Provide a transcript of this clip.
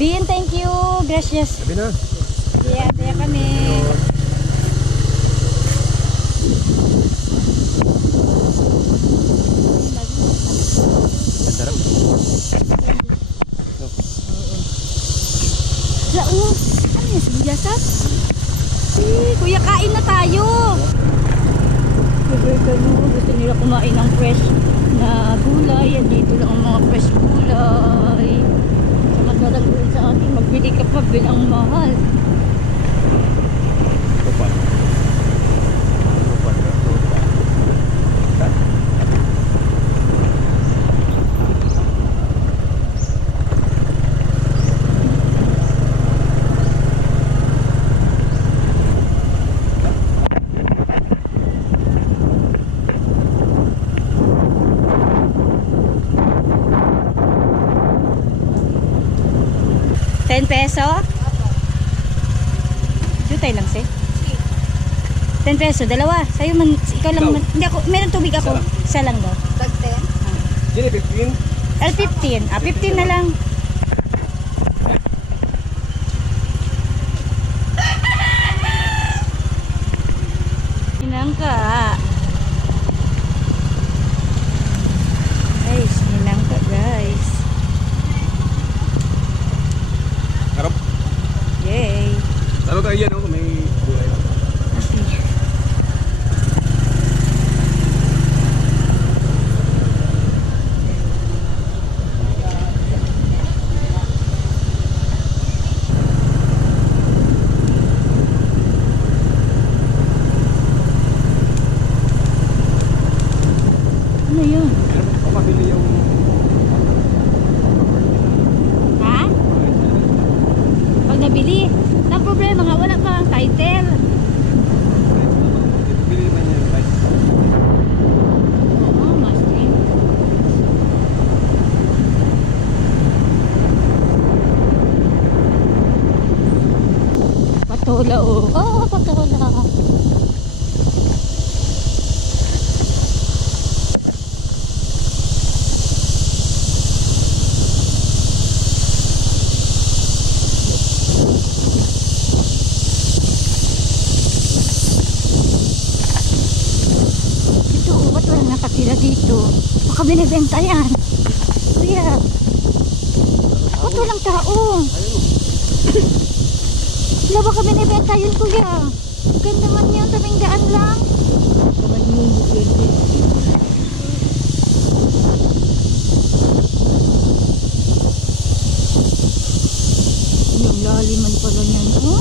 Bien, thank you. Gracias. Sabi na. Kaya kami. Sarap. Ano yung sibuyasat? Kuya, kain na tayo. Gusto nila kumain ng fresh na gulay. Yan dito lang ang mga fresh gulay. Samantalang doon sa atin, magbili ka pa, bilang mahal. Topan. Peso? Jutay lang si. 10 peso, dalawa. Sa'yo man, ikaw lang man. Hindi ako, meron tubig ako. Isa lang daw. Tag 10? Gini, 15? L15. 15 na lang. Ninangka. Guys, ninangka guys. Harap. Yay. Lalo tayo yan, may gulay. Ano yun? Mabili yung... Ha? Pag nabili, na problema nga, wala pa ang title. Bili man yan, guys. Oo, masli. Patola oh. Oo, patola. Ba't walang nakatira dito? Baka binibenta yan. Kuya. Ba't walang tao? Wala baka binibenta yun, kuya. Ganda man yun, tabing daan lang. Yung laliman pala niyan, oh.